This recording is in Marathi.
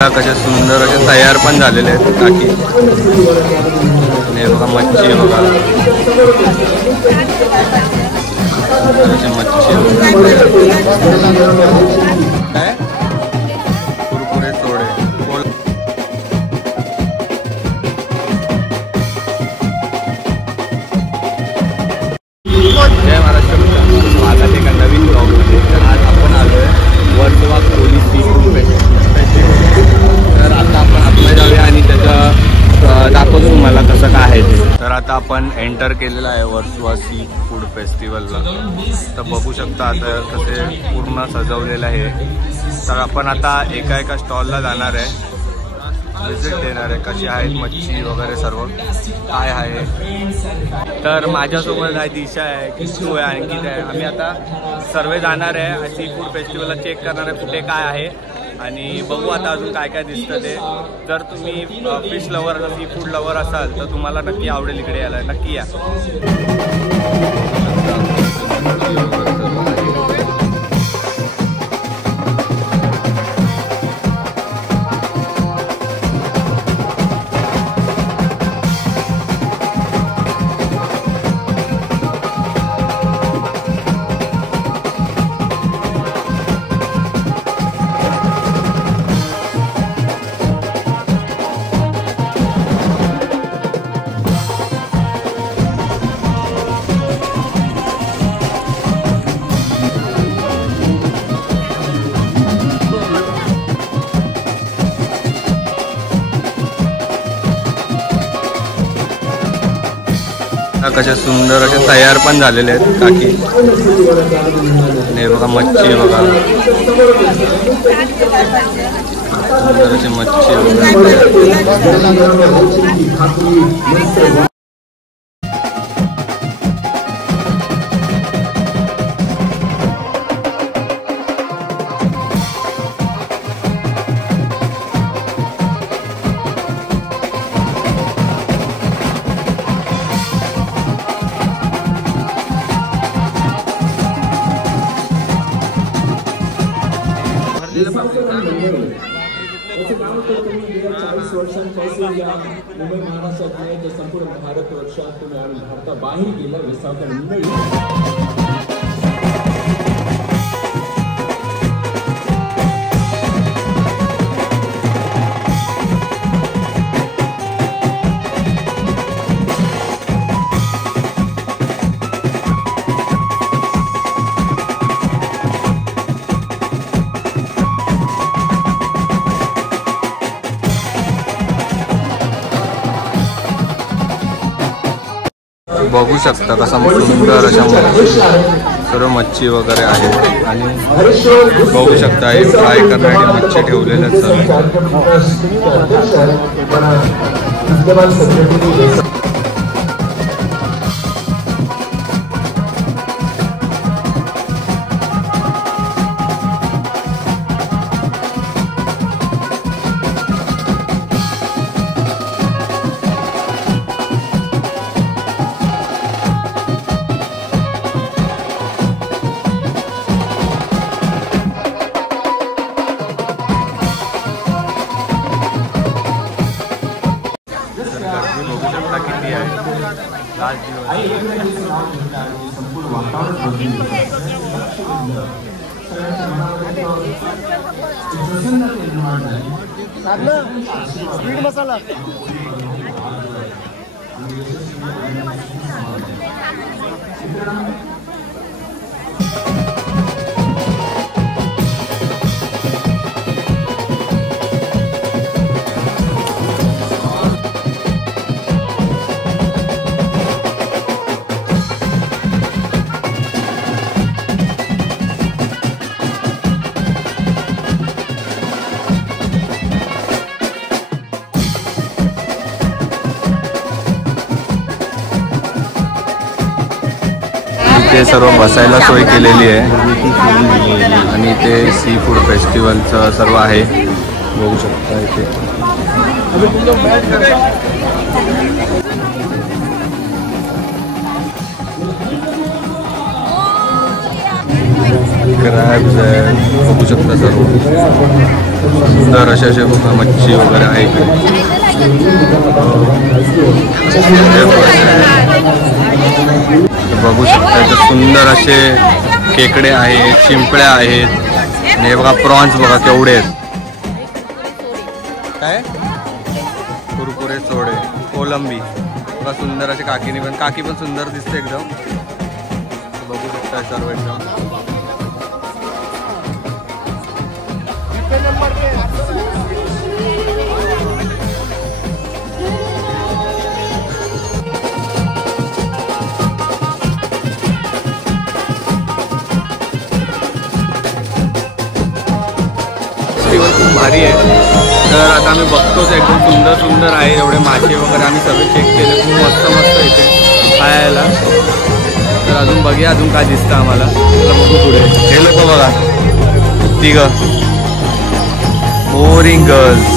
कशा सुंदर असे तयार पण झालेले आहेत टाकी. हे बघा मच्छी बघा, मच्छी काय कुरकुरे सोडे. जय महाराष्ट्र मित्रांनो, स्वागत एका नवीन ब्लॉगमध्ये. तर आज आपण आलोय Versova police seafood festival. तर आता आपण आतमध्ये जाऊया आणि त्याचं दाखवतो तुम्हाला कसं काय आहे ते. तर आता आपण एंटर केलेलं आहे वर्सोवा सी फूड फेस्टिवलला. तर बघू शकता आता कसे पूर्ण सजवलेलं आहे. तर आपण आता एका एका स्टॉलला जाणार आहे, विजिट देणार आहे कशी आहेत मच्छी वगैरे सर्व काय आहे. तर माझ्यासोबत आहे दिशा आहे, किट्टू आहे, आणखी आहे. आम्ही आता सर्व जाणार आहे सी फूड फेस्टिवलला, चेक करणार आहे कुठे काय आहे आणि बघू आता अजून काय काय दिसतं ते. जर तुम्ही fish lover seafood lover असाल तर तुम्हाला नक्की आवडेल इकडे यायला, नक्की या. कशा सुंदर असे तयार पण झालेले आहेत टाकी. हे बघा मच्छी बघा, सुंदर अशी मच्छी बघा. मुंबई महाराष्ट्रात संपूर्ण भारत वर्षात तुम्ही आणि भारताबाहेर गेला विस्थापन मंडळी. बघू शकता कसा सुंदर अशा सर्व मच्छी वगैरे आहे आणि बघू शकता हे फ्राय करण्यासाठी मच्छी ठेवलेल्या सर्व. बघू शकता किती आहे लास्ट स्वीट मसाला ते सर्व बसायला सोय केलेली आहे आणि ते सी फूड फेस्टिवलचं सर्व आहे. बघू शकता इथे क्रॅब्स आहे, बघू शकता सर्व. सुंदर असे बघा मच्छी वगैरे आहे इकडे. बघू शकता इथे सुंदर असे खेकडे आहेत, चिंपळ्या आहेत आणि हे बघा प्रॉन्स बघा केवढे आहेत. काय कुरकुरे चोडे कोलंबी बघा सुंदर असे. काकी पण सुंदर दिसते एकदम. बघू शकता सर्व एकदम. फेस्टिवल खूप भारी आहे. तर आता आम्ही बघतोच एकदम सुंदर आहे. एवढे मासे वगैरे आम्ही सगळे चेक केले. खूप मस्त इथे खायला. तर अजून बघूया अजून काय दिसतं आम्हाला. बघू पुढे. हे लोक बघा तिघं बोरिंग गर्ल्स.